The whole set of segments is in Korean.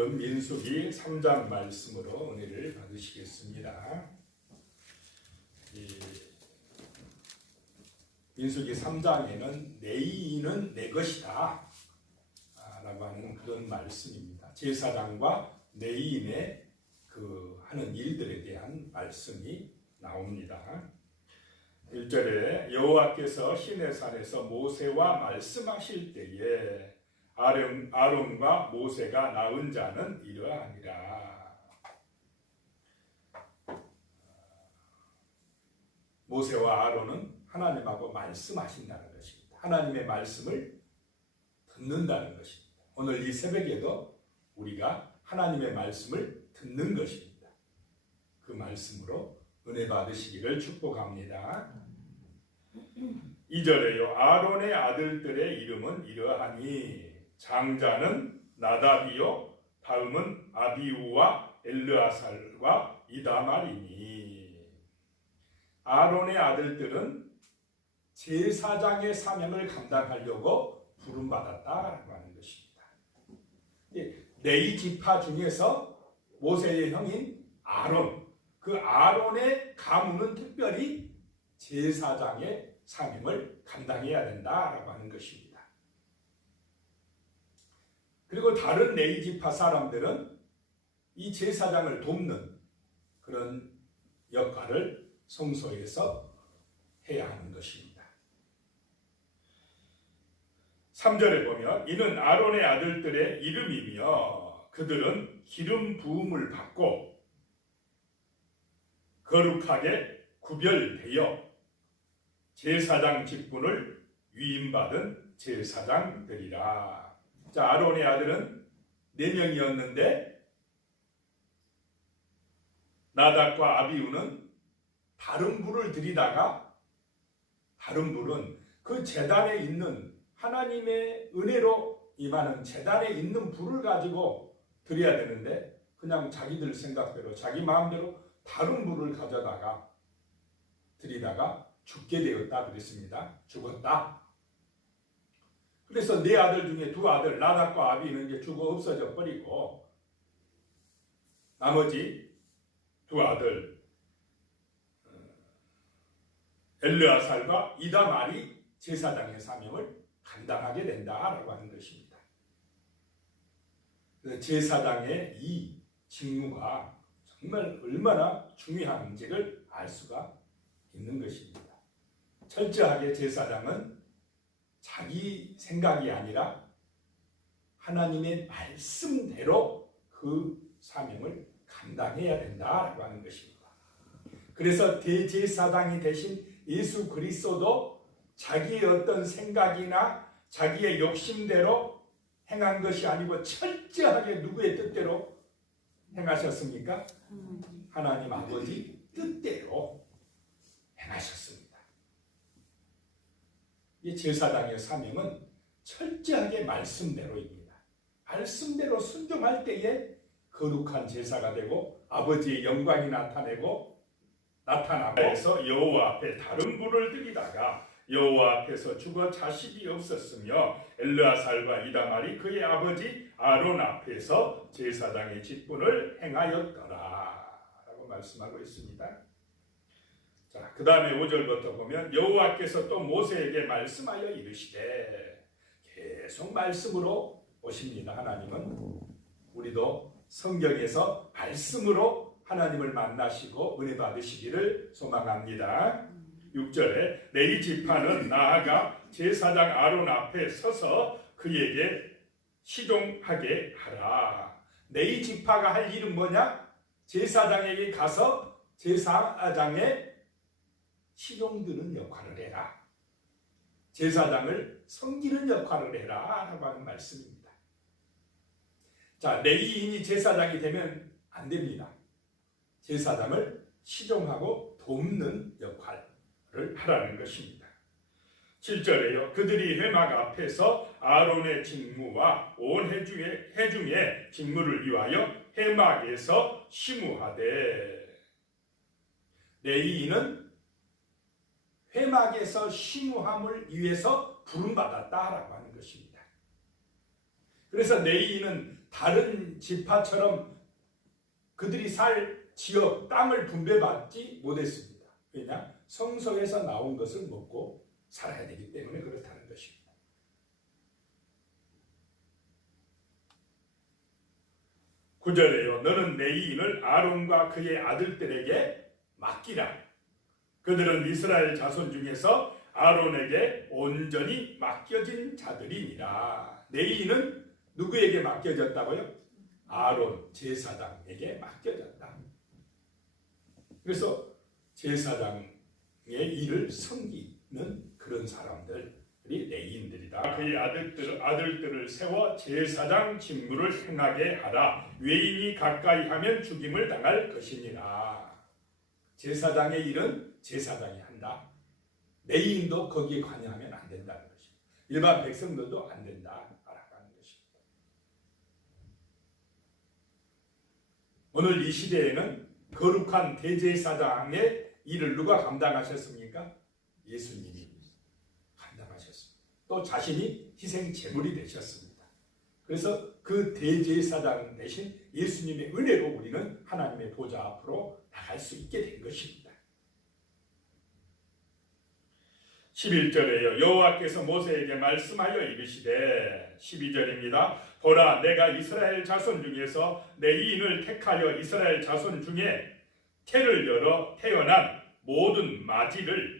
민수기 3장 말씀으로 은혜를 받으시겠습니다. 민수기 3장에는 내인은 내 것이다 라고 하는 그런 말씀입니다. 제사장과 내인의 하는 일들에 대한 말씀이 나옵니다. 1절에 여호와께서 시내산에서 모세와 말씀하실 때에 아론과 모세가 낳은 자는 이러하니라. 모세와 아론은 하나님하고 말씀하신다는 것입니다. 하나님의 말씀을 듣는다는 것입니다. 오늘 이 새벽에도 우리가 하나님의 말씀을 듣는 것입니다. 그 말씀으로 은혜 받으시기를 축복합니다. 2절에요. 아론의 아들들의 이름은 이러하니 장자는 나답이요 다음은 아비우와 엘르아살과 이다말이니. 아론의 아들들은 제사장의 사명을 감당하려고 부름받았다라고 하는 것입니다. 레위 지파 중에서 모세의 형인 아론, 그 아론의 가문은 특별히 제사장의 사명을 감당해야 된다라고 하는 것입니다. 그리고 다른 레위 지파 사람들은 이 제사장을 돕는 그런 역할을 성소에서 해야 하는 것입니다. 3절에 보면 이는 아론의 아들들의 이름이며 그들은 기름 부음을 받고 거룩하게 구별되어 제사장 직분을 위임받은 제사장들이라. 자, 아론의 아들은 4명이었는데 나답과 아비우는 다른 불을 들이다가 다른 불은 그 제단에 있는 하나님의 은혜로 임하는 제단에 있는 불을 가지고 드려야 되는데 그냥 자기들 생각대로 자기 마음대로 다른 불을 가져다가 드리다가 죽게 되었다 그랬습니다. 죽었다. 그래서 4아들 중에 2아들 나답과 아비는 이제 죽어 없어져 버리고 나머지 2아들 엘르아살과 이다말이 제사장의 사명을 감당하게 된다라고 하는 것입니다. 제사장의 이 직무가 정말 얼마나 중요한지를 알 수가 있는 것입니다. 철저하게 제사장은 자기 생각이 아니라 하나님의 말씀대로 그 사명을 감당해야 된다라고 하는 것입니다. 그래서 대제사장이 되신 예수 그리스도도 자기의 어떤 생각이나 자기의 욕심대로 행한 것이 아니고 철저하게 누구의 뜻대로 행하셨습니까? 하나님 아버지 뜻대로 행하셨습니다. 이 제사장의 사명은 철저하게 말씀대로입니다. 말씀대로 순종할 때에 거룩한 제사가 되고 아버지의 영광이 나타나면서 여호와 앞에 다른 불을 들이다가 여호와 앞에서 죽어 자식이 없었으며 엘르아살과 이다말이 그의 아버지 아론 앞에서 제사장의 직분을 행하였더라 라고 말씀하고 있습니다. 자, 그 다음에 5절부터 보면 여호와께서 또 모세에게 말씀하여 이르시되, 계속 말씀으로 오십니다. 하나님은 우리도 성경에서 말씀으로 하나님을 만나시고 은혜 받으시기를 소망합니다. 6절에 레위 지파는 나아가 제사장 아론 앞에 서서 그에게 시종하게 하라. 레위 지파가 할 일은 뭐냐? 제사장에게 가서 제사장의 시종드는 역할을 해라. 제사장을 섬기는 역할을 해라 라고 하는 말씀입니다. 자, 레위인이 제사장이 되면 안 됩니다. 제사장을 시종하고 돕는 역할을 하라는 것입니다. 7절에요. 그들이 회막 앞에서 아론의 직무와 온 회중의 직무를 위하여 회막에서 심우하되. 레위인은 회막에서 심우함을 위해서 부름받았다라고 하는 것입니다. 그래서 레위인은 다른 지파처럼 그들이 살 지역, 땅을 분배받지 못했습니다. 왜냐? 성소에서 나온 것을 먹고 살아야 되기 때문에 그렇다는 것입니다. 9절에요. 너는 레위인을 아론과 그의 아들들에게 맡기라. 그들은 이스라엘 자손 중에서 아론에게 온전히 맡겨진 자들이니라. 레위인은 누구에게 맡겨졌다고요? 아론 제사장에게 맡겨졌다. 그래서 제사장의 일을 섬기는 그런 사람들이 레위인들이다. 그의 아들들을 세워 제사장 직무를 행하게 하라. 외인이 가까이 하면 죽임을 당할 것이니라. 제사장의 일은 제사장이 한다. 레위인도 거기에 관여하면 안 된다는 것입니다. 일반 백성들도 안 된다라고 하는 것입니다. 오늘 이 시대에는 거룩한 대제사장의 일을 누가 감당하셨습니까? 예수님이 감당하셨습니다. 또 자신이 희생 제물이 되셨습니다. 그래서 그 대제사장 대신 예수님의 은혜로 우리는 하나님의 보좌 앞으로 나갈 수 있게 된 것입니다. 11절에요. 여호와께서 모세에게 말씀하여 이르시되 12절입니다. 보라 내가 이스라엘 자손 중에서 레위인을 택하여 이스라엘 자손 중에 태를 열어 태어난 모든 마지를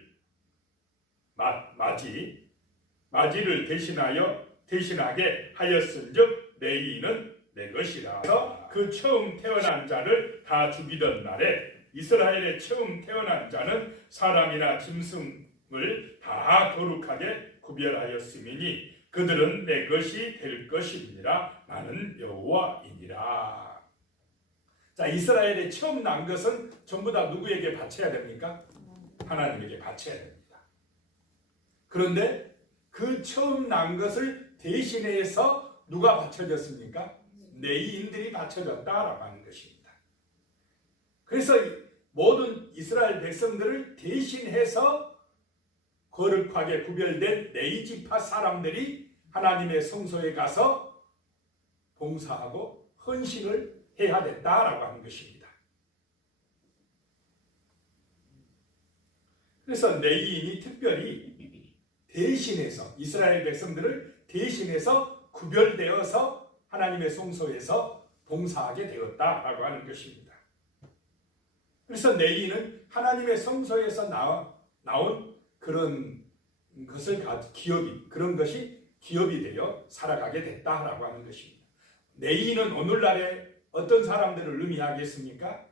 대신하게 하였은즉 레위인은 내 것이라. 그래서 그 처음 태어난 자를 다 죽이던 날에 이스라엘의 처음 태어난 자는 사람이나 짐승을 다 거룩하게 구별하였음이니 그들은 내 것이 될 것이니라. 나는 여호와이니라. 자, 이스라엘의 처음 난 것은 전부 다 누구에게 바쳐야 됩니까? 하나님에게 바쳐야 됩니다. 그런데 그 처음 난 것을 대신해서 누가 바쳐졌습니까? 레위인들이 바쳐졌다라고 하는 것입니다. 그래서 모든 이스라엘 백성들을 대신해서 거룩하게 구별된 레위 지파 사람들이 하나님의 성소에 가서 봉사하고 헌신을 해야 된다라고 하는 것입니다. 그래서 레위인이 특별히 대신해서 이스라엘 백성들을 대신해서 구별되어서 하나님의 성소에서 봉사하게 되었다라고 하는 것입니다. 그래서 레위인은 하나님의 성소에서 나온 그런 것을 그런 것이 기업이 되어 살아가게 됐다라고 하는 것입니다. 레위인은 오늘날에 어떤 사람들을 의미하겠습니까?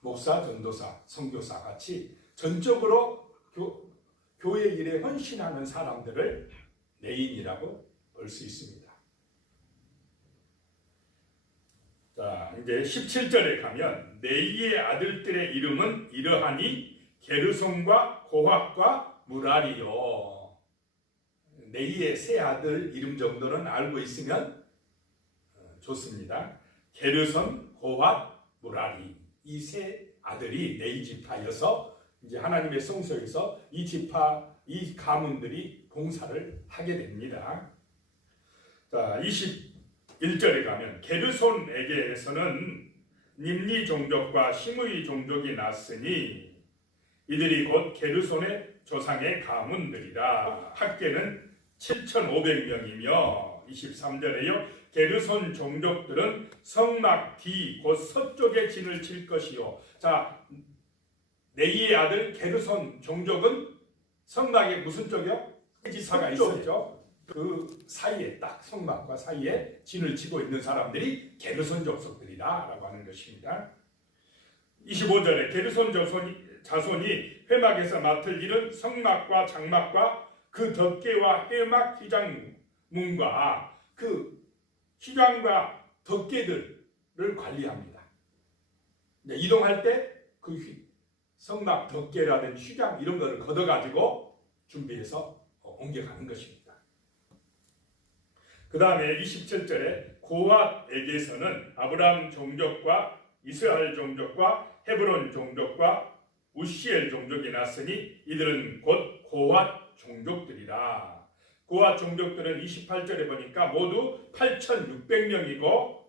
목사, 전도사, 선교사 같이 전적으로 교회 일에 헌신하는 사람들을 레위인이라고 볼 수 있습니다. 자, 이제 17절에 가면 레위의 아들들의 이름은 이러하니 게르손과 고핫과 무라리요. 레위의 세 아들 이름 정도는 알고 있으면 좋습니다. 게르손, 고핫, 무라리 이 세 아들이 레위 지파여서 이제 하나님의 성소에서 이 지파, 이 가문들이 봉사를 하게 됩니다. 자, 21절에 가면 게르손에게서는 님리 종족과 시므이 종족이 났으니 이들이 곧 게르손의 조상의 가문들이라. 학계는 7,500명이며 23절에요. 게르손 종족들은 성막 뒤 곧 서쪽에 진을 칠 것이요. 자, 레위의 아들 게르손 종족은 성막의 무슨 쪽이요? 지파가 있었죠. 그 사이에 딱 성막과 사이에 진을 치고 있는 사람들이 게르손 족속들이다라고 하는 것입니다. 25절에 게르손 자손이 회막에서 맡을 일은 성막과 장막과 그 덮개와 회막 휘장문과 그 휘장과 덮개들을 관리합니다. 이동할 때 그 성막 덮개라든지 휘장 이런 거를 걷어가지고 준비해서 옮겨가는 것입니다. 그 다음에 27절에 고핫에게서는 아브람 종족과 이스라엘 종족과 헤브론 종족과 우시엘 종족이 났으니 이들은 곧 고핫 종족들이라. 고핫 종족들은 28절에 보니까 모두 8,600명이고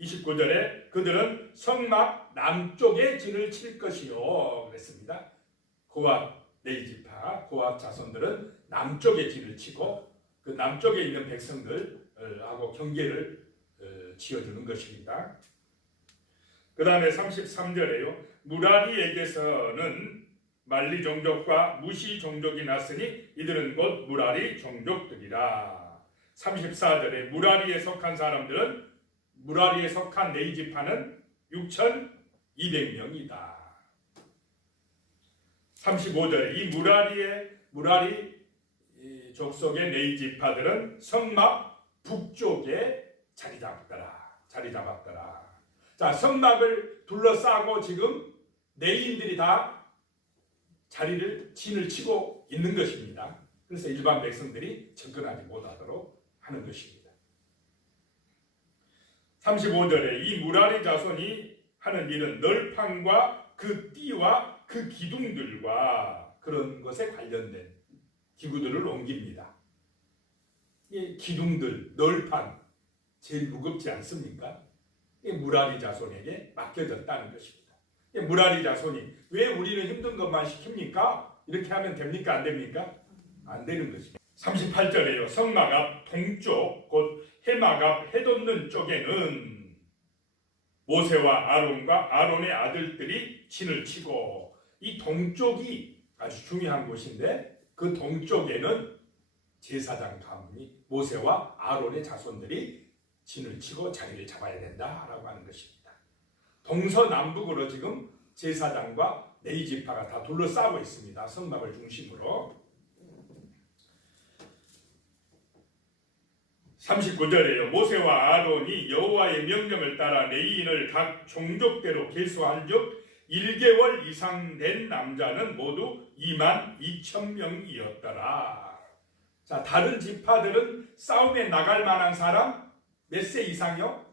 29절에 그들은 성막 남쪽에 진을 칠 것이요 그랬습니다. 고핫 레이지파 고핫 자손들은 남쪽에 진을 치고 그 남쪽에 있는 백성들하고 경계를 지어주는 것입니다. 그 다음에 33절에요. 무라리에게서는 말리 종족과 무시 종족이 났으니 이들은 곧 무라리 종족들이라. 34절에 무라리에 속한 사람들은 무라리에 속한 네이지파는 6,200명이다. 35절에 이 무라리 족속의 네이지파들은 성막 북쪽에 자리 잡았더라. 자, 성막을 둘러싸고 지금 네인들이 다 진을 치고 있는 것입니다. 그래서 일반 백성들이 접근하지 못하도록 하는 것입니다. 35절에 이 무라리 자손이 하는 일은 널판과 그 띠와 그 기둥들과 그런 것에 관련된 기구들을 옮깁니다. 이 기둥들, 널판 제일 무겁지 않습니까? 이 무라리 자손에게 맡겨졌다는 것입니다. 이 무라리 자손이 왜 우리는 힘든 것만 시킵니까? 이렇게 하면 됩니까? 안 됩니까? 안 되는 것입니다. 38절에요. 성막 앞 동쪽 곧 해막 앞 해돋는 쪽에는 모세와 아론과 아론의 아들들이 진을 치고 이 동쪽이 아주 중요한 곳인데 그 동쪽에는 제사장 가문이 모세와 아론의 자손들이 진을 치고 자리를 잡아야 된다라고 하는 것입니다. 동서남북으로 지금 제사장과 네이지파가 다 둘러싸고 있습니다. 성막을 중심으로. 39절에요. 모세와 아론이 여호와의 명령을 따라 레위인을 각 종족대로 계수한즉 1개월 이상 된 남자는 모두 22,000명이었더라. 자, 다른 지파들은 싸움에 나갈 만한 사람 몇 세 이상이요?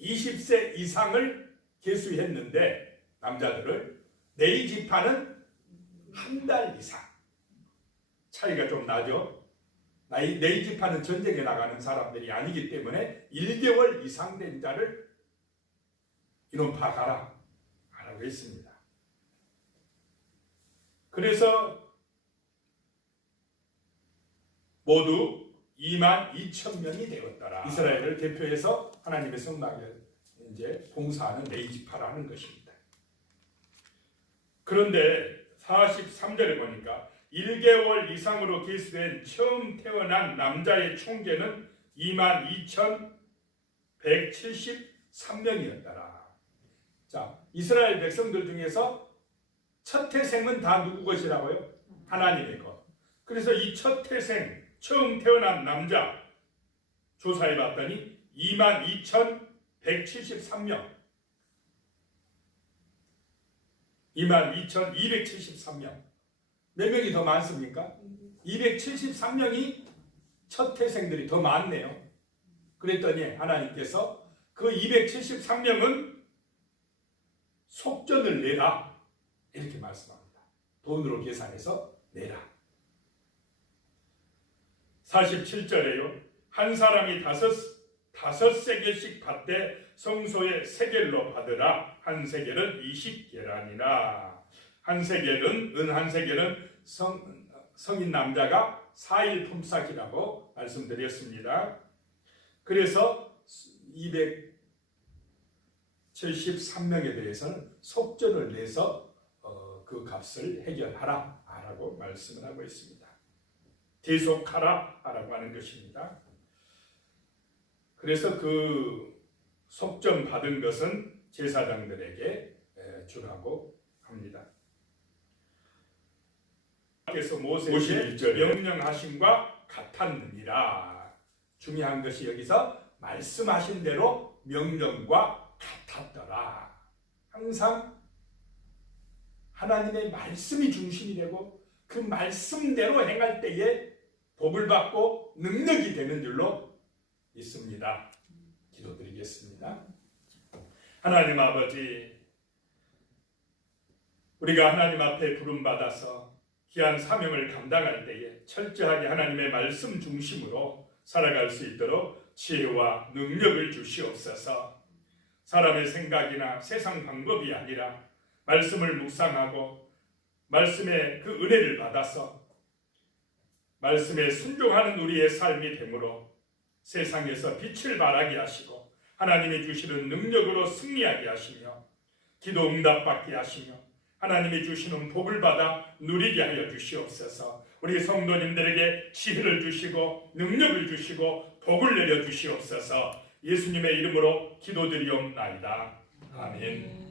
20세 이상을 계수했는데 남자들을 네이 지파는 한 달 이상 차이가 좀 나죠. 네이 지파는 전쟁에 나가는 사람들이 아니기 때문에 1개월 이상 된 자를 인원 파악하라 라고 했습니다. 그래서 모두 22,000명이 되었더라. 이스라엘을 대표해서 하나님의 성막을 이제 봉사하는 네이지파라는 것입니다. 그런데 43절에 보니까 1개월 이상으로 계수된 처음 태어난 남자의 총계는 22,173명이었더라. 자, 이스라엘 백성들 중에서 첫 태생은 다 누구 것이라고요? 하나님의 것. 그래서 이 첫 태생 처음 태어난 남자 조사해 봤더니 22,173명 22,273명 몇 명이 더 많습니까? 273명이 첫 태생들이 더 많네요. 그랬더니 하나님께서 그 273명은 속전을 내라 이렇게 말씀합니다. 돈으로 계산해서 내라. 47절에요. 한 사람이 다섯 세겔씩 받되 성소에 세겔로 받으라. 한 세겔은 20계란이라. 한 세겔은 은 한 세겔은 성인 남자가 4일 품삯이라고 말씀드렸습니다. 그래서 273명에 대해서는 속전을 내서 그 값을 해결하라 라고 말씀을 하고 있습니다. 대속하라 라고 하는 것입니다. 그래서 그 속전 받은 것은 제사장들에게 주라고 합니다. 그래서 모세의 명령하심과 같았느니라. 중요한 것이 여기서 말씀하신 대로 명령과 같았더라. 항상 하나님의 말씀이 중심이 되고 그 말씀대로 행할 때에 복을 받고 능력이 되는 줄로 믿습니다. 기도드리겠습니다. 하나님 아버지, 우리가 하나님 앞에 부름받아서 귀한 사명을 감당할 때에 철저하게 하나님의 말씀 중심으로 살아갈 수 있도록 지혜와 능력을 주시옵소서. 사람의 생각이나 세상 방법이 아니라 말씀을 묵상하고 말씀의 그 은혜를 받아서 말씀에 순종하는 우리의 삶이 되므로 세상에서 빛을 발하게 하시고 하나님이 주시는 능력으로 승리하게 하시며 기도 응답받게 하시며 하나님이 주시는 복을 받아 누리게 하여 주시옵소서. 우리 성도님들에게 지혜를 주시고 능력을 주시고 복을 내려 주시옵소서. 예수님의 이름으로 기도드리옵나이다. 아멘.